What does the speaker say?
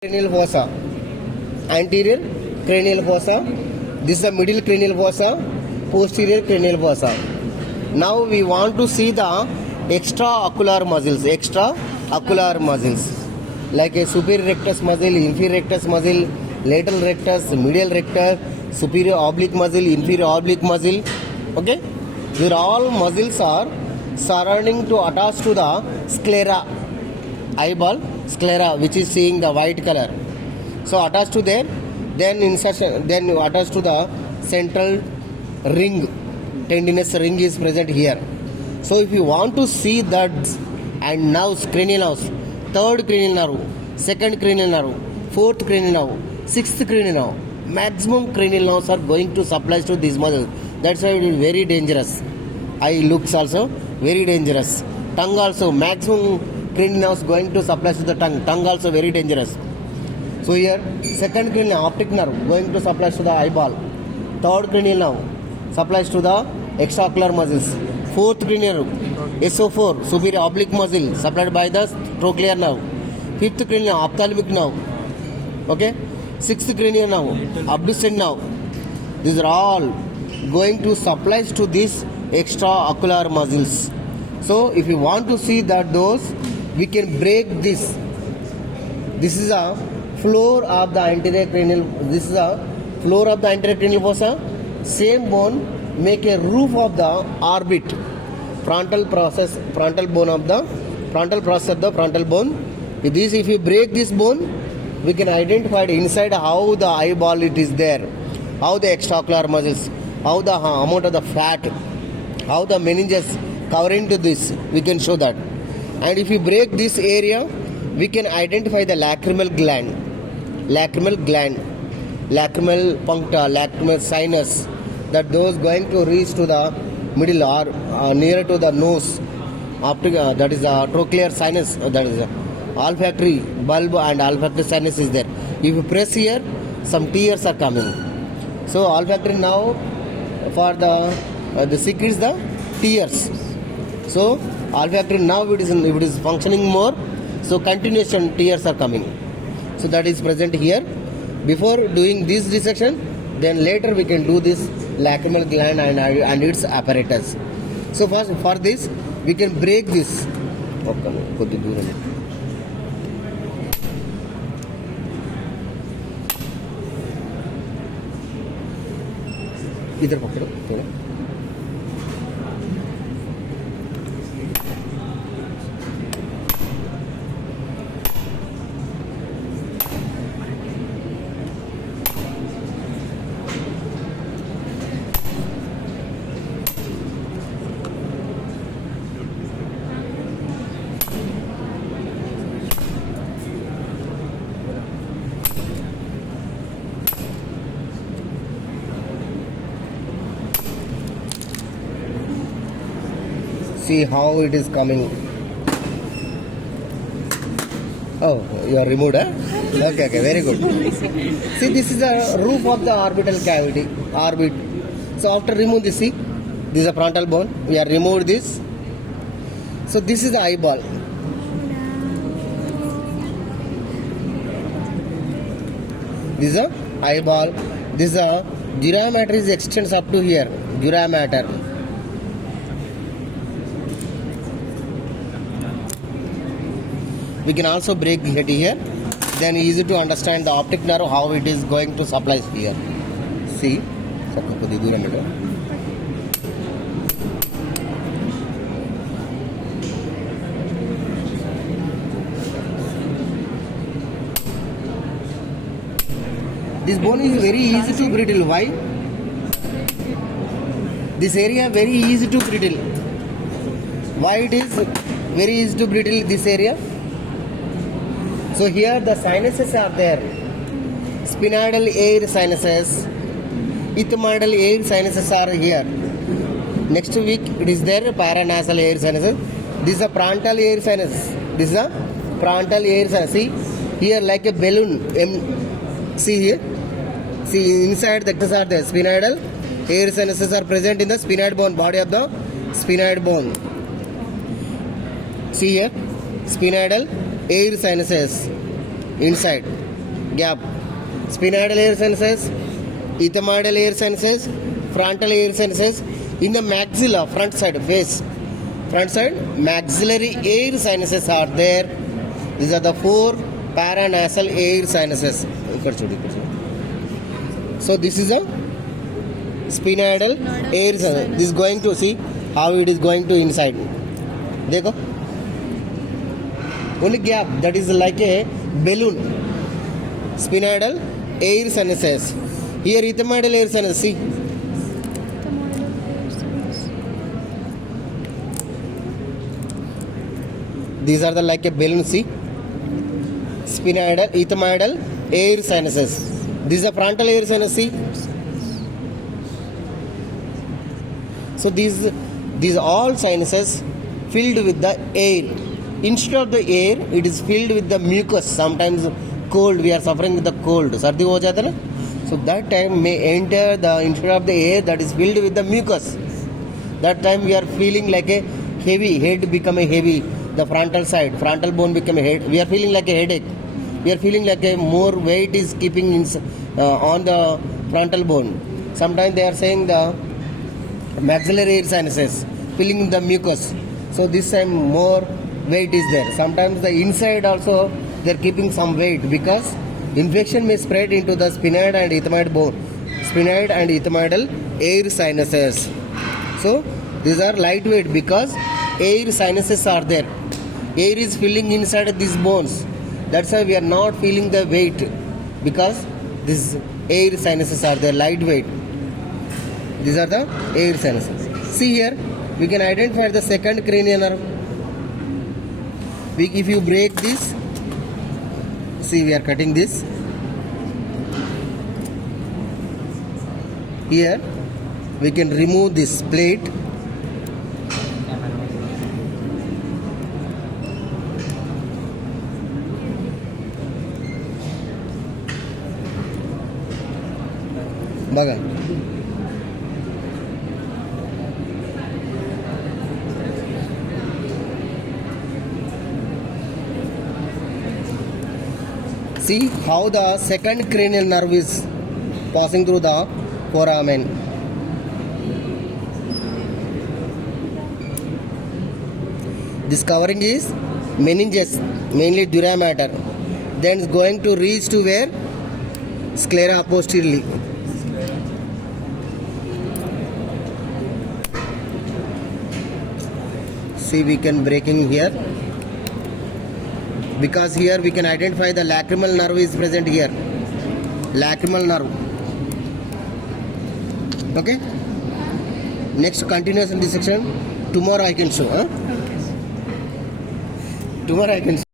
Cranial fossa, anterior cranial fossa. This is the middle cranial fossa, posterior cranial fossa. Now we want to see the extraocular muscles like a superior rectus muscle, inferior rectus muscle, lateral rectus, medial rectus, superior oblique muscle, inferior oblique muscle. Okay, these all muscles are surrounding to attach to the sclera, eyeball sclera, which is seeing the white color. So attached to there, then insertion, then attached to the central ring, tendinous ring is present here. So if you want to see that and nerves, cranial nerves, third cranial nerve, second cranial nerve, fourth cranial nerve, sixth cranial nerve, maximum cranial nerves are going to supply to these muscles. That's why it is very dangerous. Eye looks also very dangerous. Tongue also maximum cranial nerves going to supply to the tongue. Tongue also very dangerous. So here second cranial optic nerve going to supply to the eyeball. Third cranial nerve supplies to the extraocular muscles. Fourth cranial nerve SO4 superior oblique muscle supplied by the trochlear nerve. Fifth cranial ophthalmic nerve. Okay. Sixth cranial nerve abducent nerve. These are all going to supply to these extraocular muscles. So if you want to see that those, we can break this. This is a floor of the anterior cranial. This is a floor of the anterior cranial fossa. Same bone make a roof of the orbit. Frontal process of the frontal bone. With this, if you break this bone, we can identify inside how the eyeball it is there, how the extraocular muscles, how the amount of the fat, how the meninges covering to this, we can show that. And if you break this area, we can identify the lacrimal gland, lacrimal puncta, lacrimal sinus, that those going to reach to the middle or nearer to the nose, that is the trochlear sinus, that is the olfactory bulb and olfactory sinus is there. If you press here, some tears are coming. So olfactory now for the secretes the tears. So olfactory now it is functioning more. So continuation tears are coming. So that is present here. Before doing this dissection, then later we can do this lacrimal gland and its apparatus. So first for this we can break this. इधर पकड़ो थोड़ा. See how it is coming. Oh, you are removed, huh? Okay, very good. See, this is the roof of the orbital cavity, orbit. So after remove this, see, this is a frontal bone. We have removed this. So this is the eyeball. This is a eyeball. This is a dura mater is extends up to here. Dura mater. We can also break it here. Then easy to understand the optic nerve how it is going to supply here. See, this bone is very easy to brittle. Why? This area very easy to brittle. Why it is very easy to brittle this area? So here the sinuses are there. Sphenoidal air sinuses, ethmoidal air sinuses are here. Next week it is there paranasal air sinuses. This is a frontal air sinus. This is a frontal air sinus. See here like a balloon. See here. See inside the are there. Sphenoidal air sinuses are present in the sphenoid bone, body of the sphenoid bone. See here. Sphenoidal air sinuses inside. gap. Sphenoidal air sinuses, ethmoidal air sinuses, frontal air sinuses. In the maxilla, front side, face, front side, maxillary air sinuses are there. These are the 4 paranasal air sinuses. So this is a sphenoidal air sinus. This is going to see how it is going to inside. Dekho. Only gap, that is like a balloon. Sphenoidal air sinuses. Here ethmoidal air sinus. See. These are the like a balloon. See. Sphenoidal, ethmoidal air sinuses. This is a frontal air sinus. See. So these all sinuses filled with the air. Instead of the air, it is filled with the mucus. Sometimes cold, we are suffering with the cold. Sardi ho jata na? So that time may enter the instead of the air that is filled with the mucus. That time we are feeling like a heavy, head become a heavy. The frontal side, frontal bone become a head. We are feeling like a headache. We are feeling like a more weight is keeping on the frontal bone. Sometimes they are saying the maxillary air sinuses filling the mucus. So this time more weight is there. Sometimes the inside also they are keeping some weight because infection may spread into the sphenoid and ethmoid bone, sphenoid and ethmoidal air sinuses. So these are lightweight because air sinuses are there. Air is filling inside these bones. That's why we are not feeling the weight because these air sinuses are there, lightweight. These are the air sinuses. See here, we can identify the second cranial nerve. If you break this, see we are cutting this. Here, we can remove this plate. Baga. See how the second cranial nerve is passing through the foramen. This covering is meninges, mainly dura mater. Then it's going to reach to where? Sclera posteriorly. See, we can breaking here. Because here we can identify the lacrimal nerve is present here. Lacrimal nerve. Okay? Next continuous dissection. Tomorrow I can show. Tomorrow I can show.